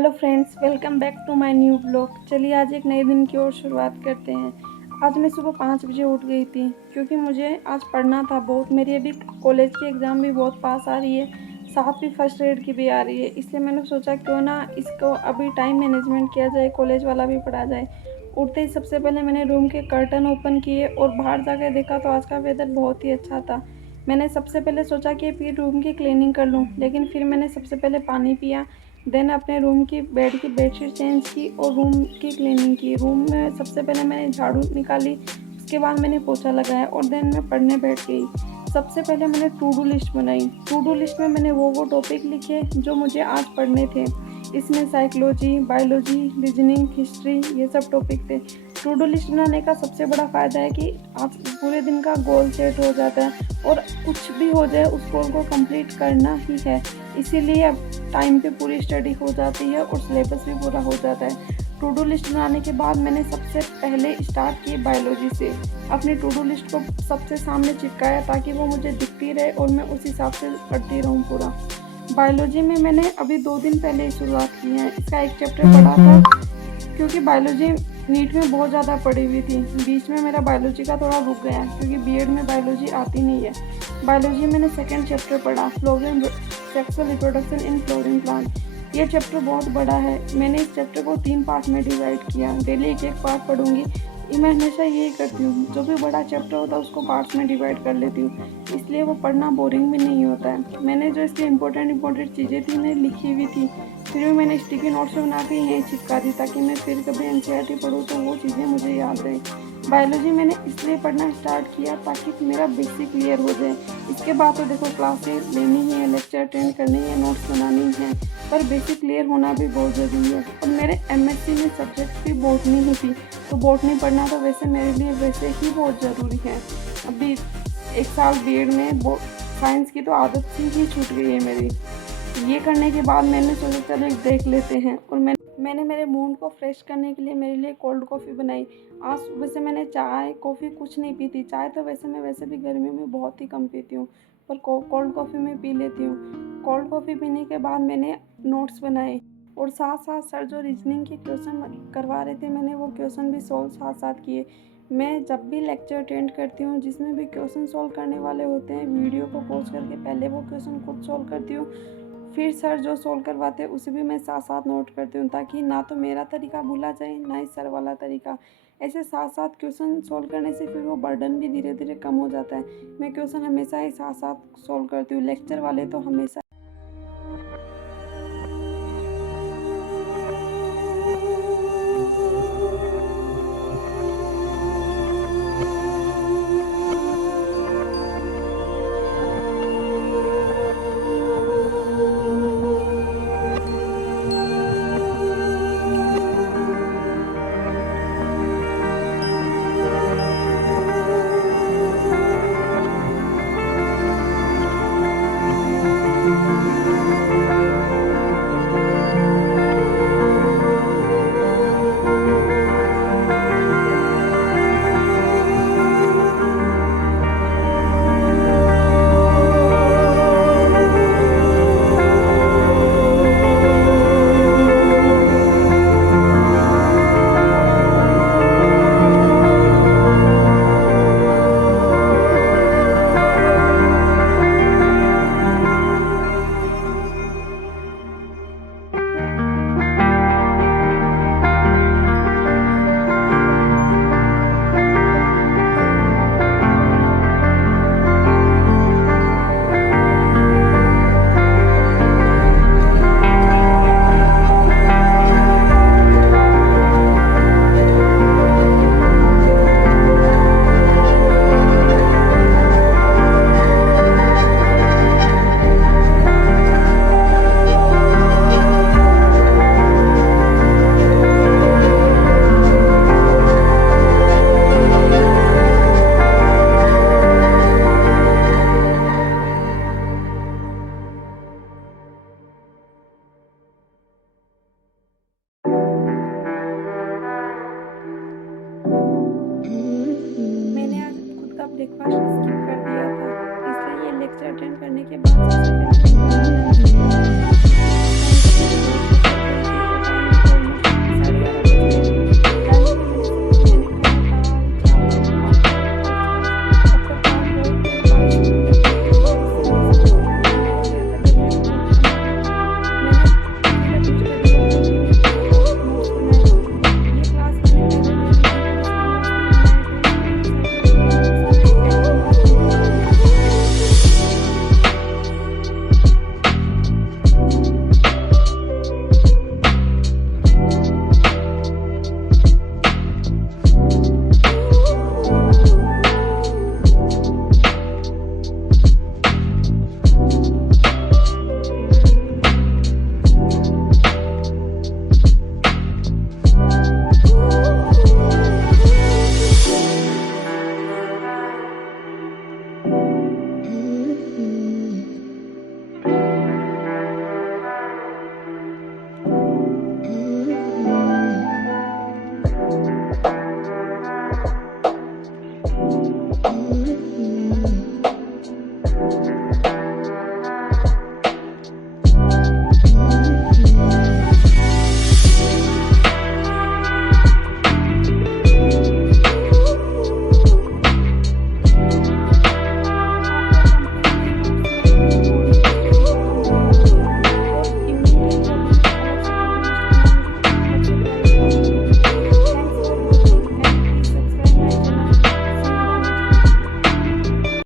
Hello friends, welcome back to my new blog. चलिए आज एक नए दिन की ओर शुरुआत करते हैं। आज मैं सुबह 5 बजे उठ गई थी क्योंकि मुझे आज पढ़ना था बहुत। मेरी अभी कॉलेज की एग्ज़ाम भी बहुत पास आ रही है, साथ ही फर्स्ट ग्रेड की भी आ रही है। इसलिए मैंने सोचा क्यों ना इसको अभी टाइम मैनेजमेंट किया जाए, कॉलेज वाला भी पढ़ा जाए। उठते ही सबसे पहले मैंने रूम के कर्टन ओपन किए और बाहर जाकर देखा तो आज का वेदर बहुत ही अच्छा था। मैंने सबसे पहले सोचा कि फिर रूम की क्लीनिंग कर लूँ, लेकिन फिर मैंने सबसे पहले पानी पिया, देन अपने रूम की बेडशीट चेंज की और रूम की क्लीनिंग की। रूम में सबसे पहले मैंने झाड़ू निकाली, उसके बाद मैंने पोछा लगाया और देन मैं पढ़ने बैठ गई। सबसे पहले मैंने टू डू लिस्ट बनाई। टू डू लिस्ट में मैंने वो टॉपिक लिखे जो मुझे आज पढ़ने थे। इसमें साइकोलॉजी, बायोलॉजी, रीजनिंग, हिस्ट्री, ये सब टॉपिक थे। टू डू लिस्ट बनाने का सबसे बड़ा फ़ायदा है कि आज पूरे दिन का गोल सेट हो जाता है और कुछ भी हो जाए उस गोल को कंप्लीट करना ही है। इसीलिए अब टाइम पे पूरी स्टडी हो जाती है और सिलेबस भी पूरा हो जाता है। टू डू लिस्ट बनाने के बाद मैंने सबसे पहले स्टार्ट की बायोलॉजी से। अपनी टू डू लिस्ट को सबसे सामने चिपकाया ताकि वो मुझे दिखती रहे और मैं उस हिसाब से पढ़ती रहूँ पूरा। बायोलॉजी में मैंने अभी 2 दिन पहले ही शुरुआत की है। इसका एक चैप्टर पढ़ा था क्योंकि बायोलॉजी नीट में बहुत ज़्यादा पड़ी हुई थी। बीच में मेरा बायोलॉजी का थोड़ा रुक गया क्योंकि बीएड में बायोलॉजी आती नहीं है। बायोलॉजी मैंने सेकंड चैप्टर पढ़ा, fluorine sexual reproduction in fluorine plant. ये चैप्टर बहुत बड़ा है। मैंने इस चैप्टर को 3 पार्ट में डिवाइड किया। डेली एक एक पार्ट पढ़ूंगी। मैं हमेशा यही करती हूँ, जो भी बड़ा चैप्टर होता है उसको पार्ट्स में डिवाइड कर लेती हूँ, इसलिए वो पढ़ना बोरिंग भी नहीं होता है। मैंने जो इसकी इंपॉर्टेंट चीज़ें थी मैं लिखी हुई थी, फिर भी मैंने स्टिकी नोट्स बना के यहीं चिपका दी ताकि मैं फिर कभी एनसीईआरटी पढूँ तो वो चीज़ें मुझे याद रहे। बायोलॉजी मैंने इसलिए पढ़ना स्टार्ट किया ताकि मेरा बेसिक क्लियर हो जाए। इसके बाद तो देखो क्लासेस लेनी ही है, लेक्चर अटेंड करनी है, नोट्स बनानी है, पर बेसिक क्लियर होना भी बहुत ज़रूरी है। और मेरे एमएससी में सब्जेक्ट भी बॉटनी ही थी, तो बॉटनी पढ़ना तो वैसे मेरे लिए वैसे ही बहुत ज़रूरी है। अभी 1 साल बीएड में साइंस की तो आदत ही छूट गई है मेरी। ये करने के बाद मैंने सोचा चलो एक देख लेते हैं, और मैंने मेरे मूड को फ्रेश करने के लिए मेरे लिए कोल्ड कॉफ़ी बनाई। आज सुबह से मैंने चाय कॉफ़ी कुछ नहीं पी थी। चाय तो मैं वैसे भी गर्मियों में बहुत ही कम पीती हूँ, पर कोल्ड कॉफ़ी मैं पी लेती हूँ। कोल्ड कॉफ़ी पीने के बाद मैंने नोट्स बनाए और साथ साथ सर जो रीजनिंग के क्वेश्चन करवा रहे थे मैंने वो क्वेश्चन भी सॉल्व साथ साथ किए। मैं जब भी लेक्चर अटेंड करती हूँ जिसमें भी क्वेश्चन सॉल्व करने वाले होते हैं, वीडियो को पॉज करके पहले वो क्वेश्चन खुद सॉल्व करती हूँ, फिर सर जो सॉल्व करवाते हैं उसे भी मैं साथ साथ नोट करती हूँ ताकि ना तो मेरा तरीका भूला जाए ना ही सर वाला तरीका। ऐसे साथ साथ क्वेश्चन सॉल्व करने से फिर वो बर्डन भी धीरे धीरे कम हो जाता है। मैं क्वेश्चन हमेशा ही साथ साथ सॉल्व करती हूँ, लेक्चर वाले तो हमेशा। मैंने आज खुद का ब्रेकफास्ट स्किप कर दिया था, इसलिए ये लेक्चर अटेंड करने के बाद सबसे पहले